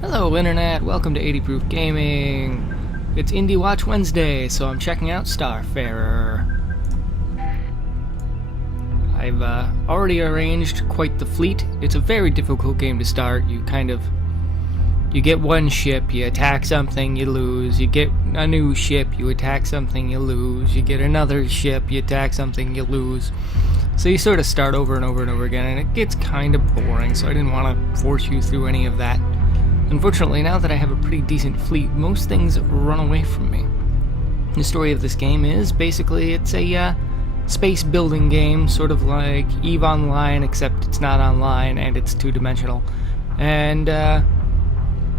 Hello Internet, welcome to 80 Proof Gaming. It's Indie Watch Wednesday, so I'm checking out Starfarer. I've already arranged quite the fleet. It's a very difficult game to start. You get one ship, you attack something, you lose. You get a new ship, you attack something, you lose. You get another ship, you attack something, you lose. So you sort of start over and over and over again, and it gets kind of boring, so I didn't want to force you through any of that. Unfortunately, now that I have a pretty decent fleet, most things run away from me. The story of this game is basically it's a space building game, sort of like EVE Online, except it's not online and it's two-dimensional. And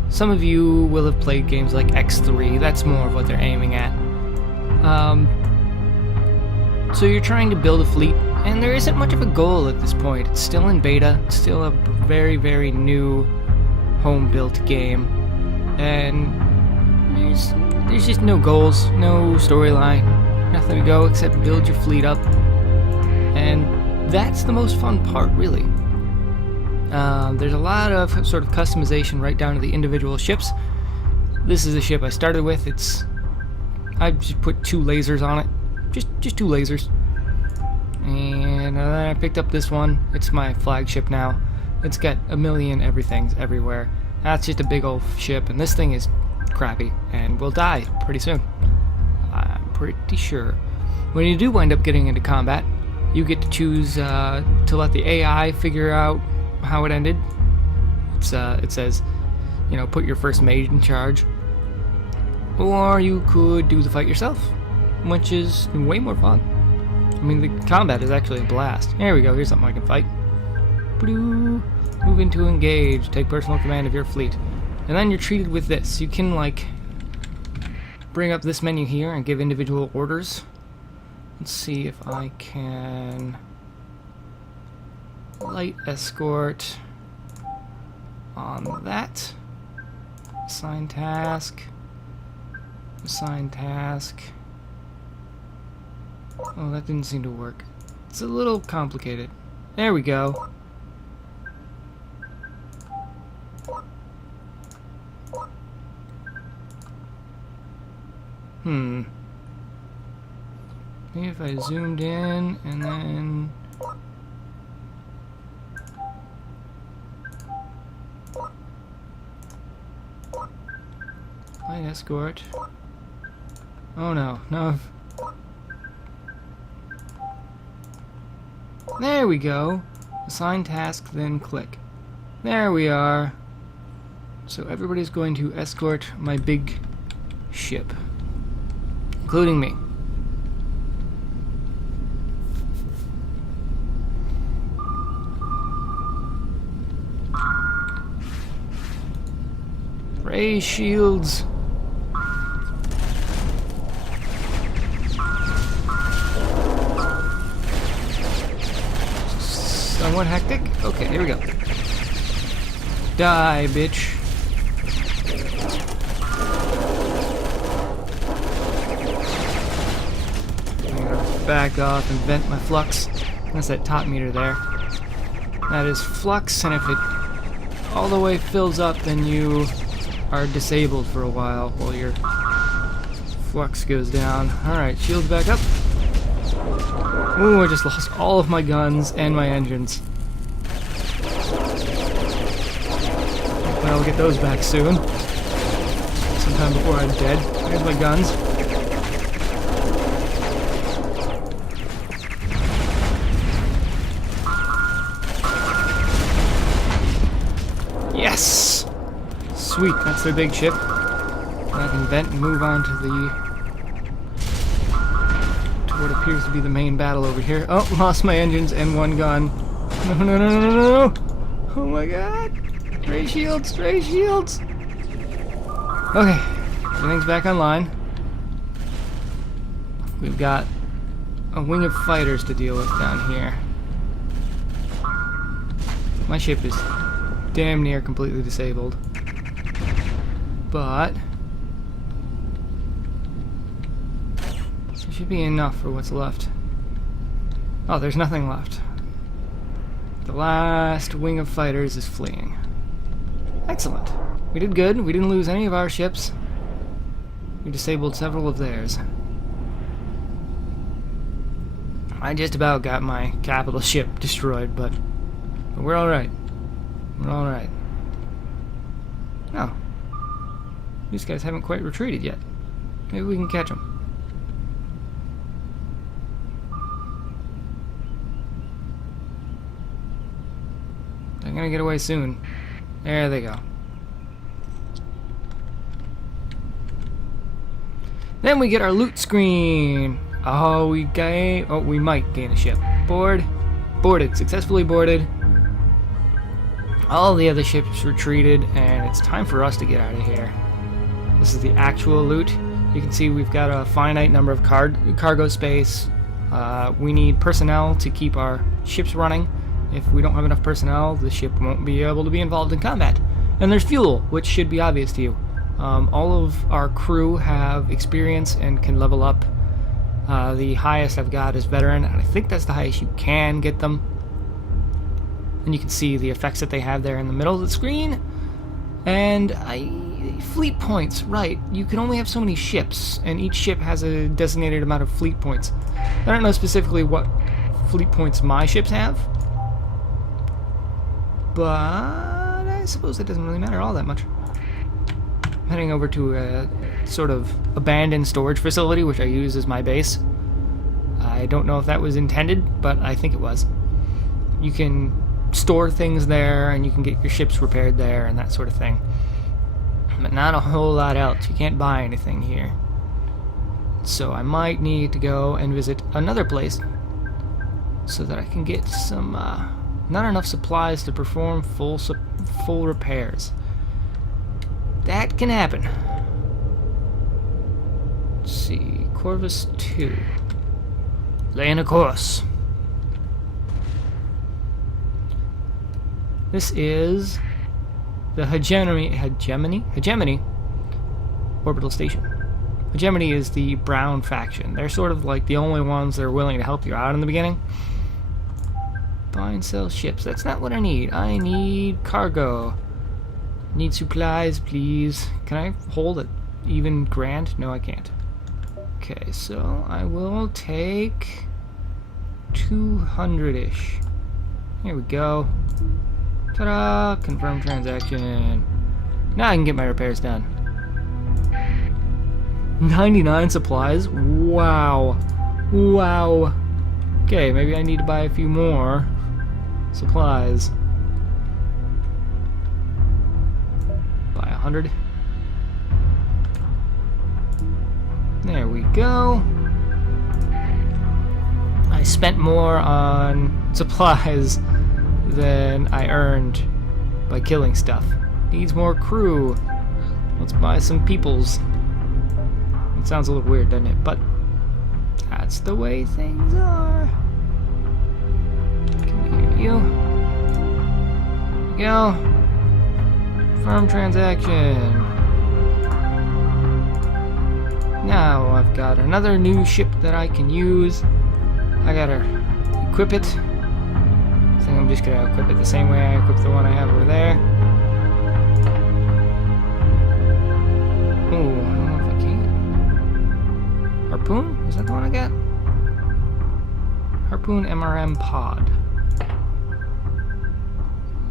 some of you will have played games like X3. That's more of what they're aiming at. So you're trying to build a fleet, and there isn't much of a goal at this point. It's still in beta. It's still a very, very new home-built game, and there's just no goals, no storyline, nothing to go except build your fleet up, and that's the most fun part, really. There's a lot of sort of customization right down to the individual ships. This is the ship I started with. I just put 2 lasers on it, just 2 lasers, and then I picked up this one. It's my flagship now. It's got a million everythings everywhere. That's just a big old ship, and this thing is crappy and will die pretty soon. I'm pretty sure. When you do wind up getting into combat, you get to choose to let the AI figure out how it ended. It says, put your first mate in charge. Or you could do the fight yourself, which is way more fun. I mean, the combat is actually a blast. There we go, here's something I can fight. Move into engage, take personal command of your fleet. And then you're treated with this. You can, bring up this menu here and give individual orders. Let's see if I can... light escort on that. Assign task. Assign task. Oh, that didn't seem to work. It's a little complicated. There we go. Maybe if I zoomed in and then... light escort. Oh no, no. There we go. Assign task, then click. There we are. So everybody's going to escort my big ship, including me. Ray shields. Somewhat hectic. Okay, here we go. Die, bitch. Back off and vent my flux. That's that top meter there. That is flux, and if it all the way fills up, then you are disabled for a while your flux goes down. Alright, shields back up. Ooh, I just lost all of my guns and my engines. But I'll get those back soon. Sometime before I'm dead. Here's my guns. Yes! Sweet, that's their big ship. I can vent and move on to what appears to be the main battle over here. Oh, lost my engines and one gun. No, no, no, no, no, no! Oh my god! Ray shields, ray shields! Okay, everything's back online. We've got a wing of fighters to deal with down here. My ship is damn near completely disabled. But there should be enough for what's left. Oh, there's nothing left. The last wing of fighters is fleeing. Excellent. We did good. We didn't lose any of our ships. We disabled several of theirs. I just about got my capital ship destroyed, but we're alright. We're alright. Oh. These guys haven't quite retreated yet. Maybe we can catch them. They're gonna get away soon. There they go. Then we get our loot screen. Oh, we might gain a ship. Boarded. Successfully boarded. All the other ships retreated, and it's time for us to get out of here. This is the actual loot. You can see we've got a finite number of cargo space. We need personnel to keep our ships running. If we don't have enough personnel, the ship won't be able to be involved in combat. And there's fuel, which should be obvious to you. All of our crew have experience and can level up. The highest I've got is veteran, and I think that's the highest you can get them. And you can see the effects that they have there in the middle of the screen. And fleet points, right. You can only have so many ships, and each ship has a designated amount of fleet points. I don't know specifically what fleet points my ships have, but I suppose it doesn't really matter all that much. I'm heading over to a sort of abandoned storage facility, which I use as my base. I don't know if that was intended, but I think it was. You can store things there, and you can get your ships repaired there, and that sort of thing. But not a whole lot else. You can't buy anything here. So I might need to go and visit another place so that I can get some, not enough supplies to perform full repairs. That can happen. Let's see, Corvus 2. Laying a course. This is the Hegemony orbital station. Hegemony is the brown faction. They're sort of like the only ones that are willing to help you out in the beginning. Buy and sell ships. That's not what I need. I need cargo. Need supplies, please. Can I hold it even grand? No, I can't. Okay, so I will take 200-ish. Here we go. Ta-da! Confirm transaction. Now I can get my repairs done. 99 supplies? Wow. Wow. Okay, maybe I need to buy a few more supplies. Buy 100. There we go. I spent more on supplies than I earned by killing stuff. Needs more crew. Let's buy some peoples. It sounds a little weird, doesn't it? But that's the way things are. Can we hear you? There we go. Firm transaction. Now I've got another new ship that I can use. I gotta equip it. I think I'm just gonna equip it the same way I equipped the one I have over there. Ooh, I don't know if I can. Harpoon? Is that the one I got? Harpoon MRM pod.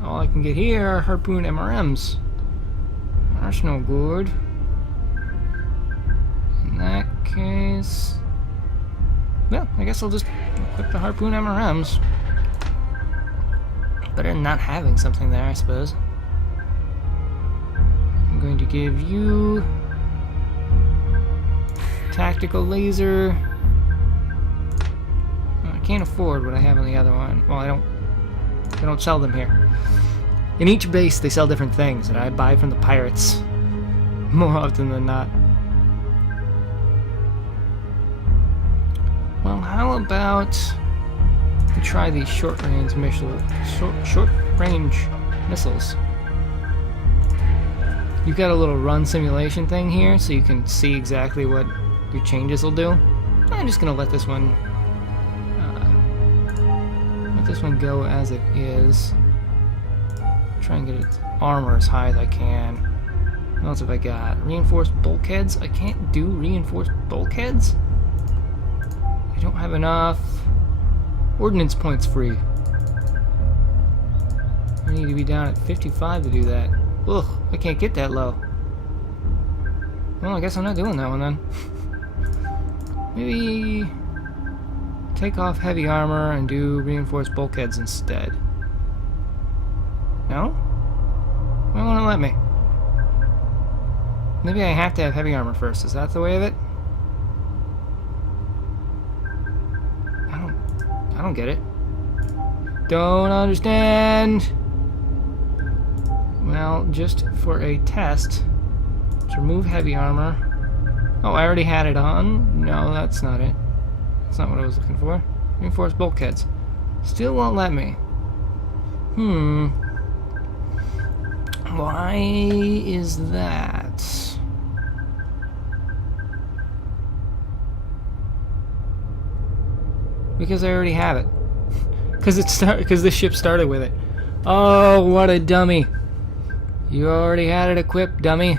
All I can get here are Harpoon MRMs. That's no good. In that case... well, I guess I'll just equip the Harpoon MRMs. Better than not having something there, I suppose. I'm going to give you... tactical laser. I can't afford what I have on the other one. Well, they don't sell them here. In each base, they sell different things, and I buy from the pirates more often than not. Well, how about we try these short-range missiles? Short-range missiles. You've got a little run simulation thing here, so you can see exactly what your changes will do. I'm just gonna let this one go as it is. Try and get it armor as high as I can. What else have I got? Reinforced bulkheads? I can't do reinforced bulkheads? I don't have enough ordnance points free. I need to be down at 55 to do that. Ugh, I can't get that low. Well, I guess I'm not doing that one then. Maybe take off heavy armor and do reinforced bulkheads instead. No? Why won't it let me? Maybe I have to have heavy armor first. Is that the way of it? I don't get it. Don't understand. Well, just for a test, let's remove heavy armor. Oh, I already had it on. No, that's not it. That's not what I was looking for. Reinforced bulkheads. Still won't let me. Why is that? Because I already have it. Because the ship started with it. Oh, what a dummy. You already had it equipped, dummy.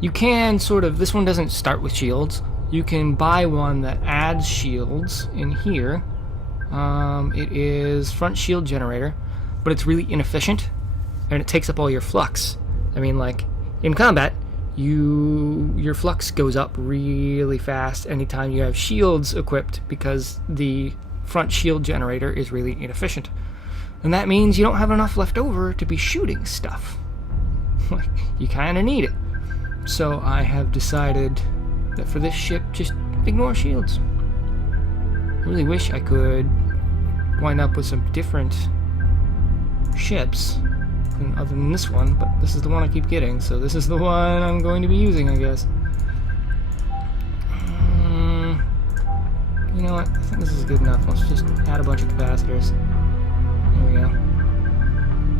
You can sort of, this one doesn't start with shields. You can buy one that adds shields in here. It is front shield generator, but it's really inefficient, and it takes up all your flux. I mean, like, in combat, your flux goes up really fast anytime you have shields equipped because the front shield generator is really inefficient. And that means you don't have enough left over to be shooting stuff. Like, you kind of need it. So I have decided that for this ship, just ignore shields. I really wish I could wind up with some different ships other than this one, but this is the one I keep getting, so this is the one I'm going to be using, I guess. You know what? I think this is good enough. Let's just add a bunch of capacitors. There we go.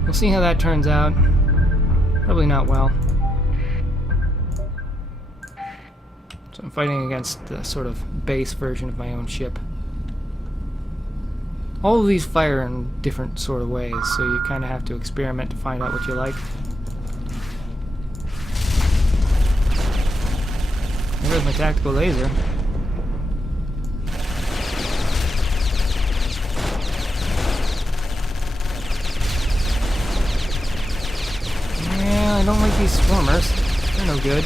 We'll see how that turns out. Probably not well. So I'm fighting against the sort of base version of my own ship. All of these fire in different sort of ways, so you kind of have to experiment to find out what you like. There's my tactical laser. Yeah, I don't like these swarmers. They're no good.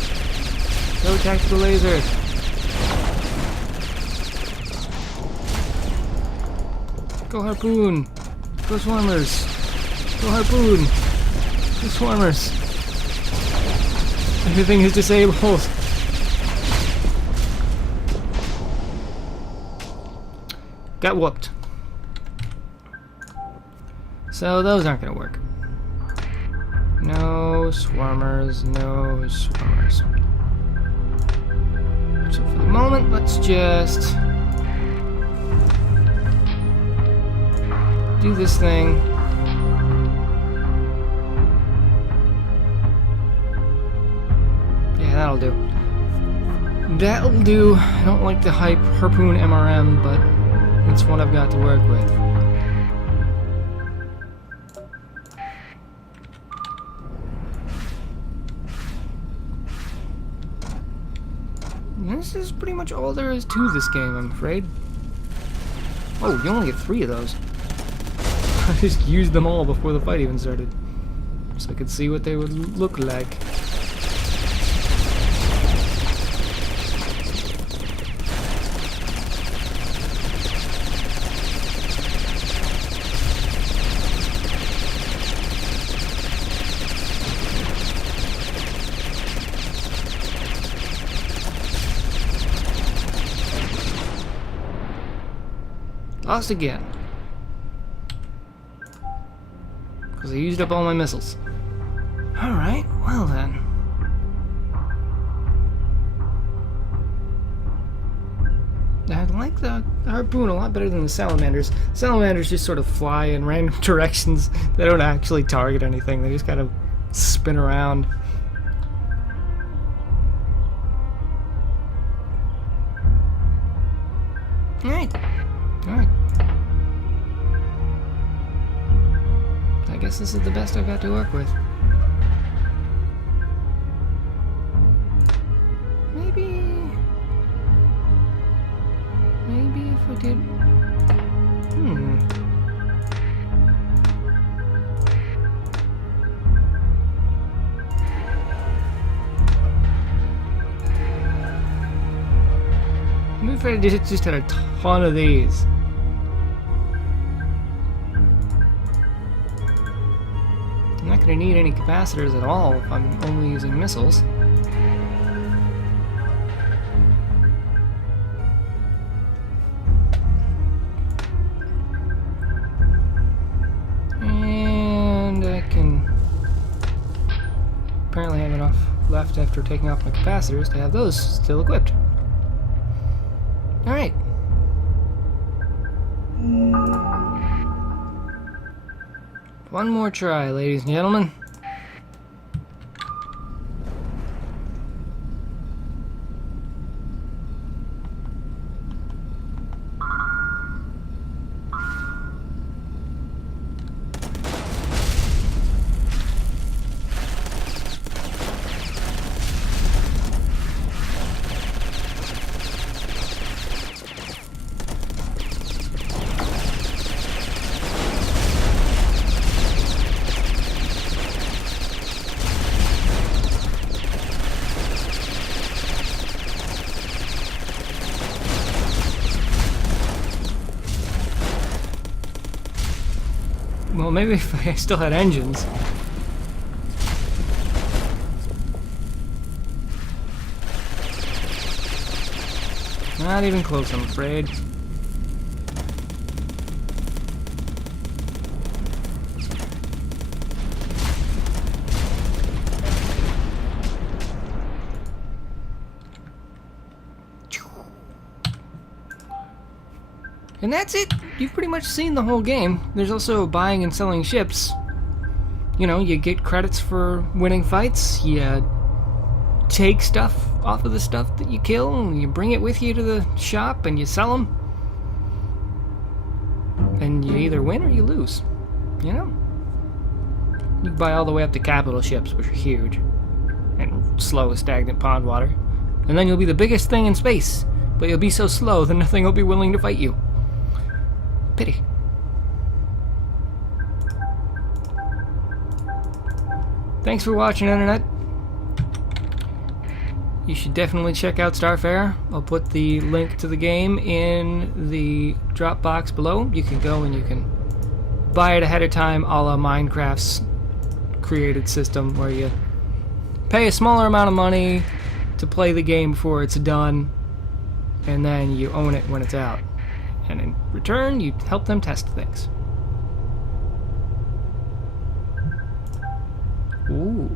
Go tactical laser. Go harpoon! Go swarmers! Go harpoon! Go swarmers! Everything is disabled! Got whooped. So those aren't gonna work. No swarmers, no swarmers. So for the moment, let's just do this thing. Yeah, that'll do. That'll do. I don't like the harpoon MRM, but it's what I've got to work with. This is pretty much all there is to this game, I'm afraid. Oh, you only get 3 of those. I just used them all before the fight even started, so I could see what they would look like. Lost again. Because I used up all my missiles. Alright, well then. I like the harpoon a lot better than the salamanders. Salamanders just sort of fly in random directions. They don't actually target anything. They just kind of spin around. Alright. Alright. guess this is the best I've got to work with. Maybe if we did... Maybe if I just had a ton of these. I'm not going to need any capacitors at all if I'm only using missiles. And I can apparently have enough left after taking off my capacitors to have those still equipped. Alright. One more try, ladies and gentlemen. Well, maybe if I still had engines. Not even close, I'm afraid. And that's it! You've pretty much seen the whole game. There's also buying and selling ships. You know, you get credits for winning fights, you take stuff off of the stuff that you kill, and you bring it with you to the shop and you sell them. And you either win or you lose. You know? You can buy all the way up to capital ships, which are huge. And slow, stagnant pond water. And then you'll be the biggest thing in space. But you'll be so slow that nothing will be willing to fight you. Pity. Thanks for watching, Internet. You should definitely check out Starfarer. I'll put the link to the game in the drop box below. You can go and you can buy it ahead of time, a la Minecraft's created system, where you pay a smaller amount of money to play the game before it's done, and then you own it when it's out. And in return, you help them test things. Ooh.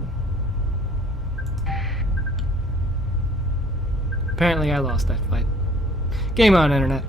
Apparently I lost that fight. Game on, Internet.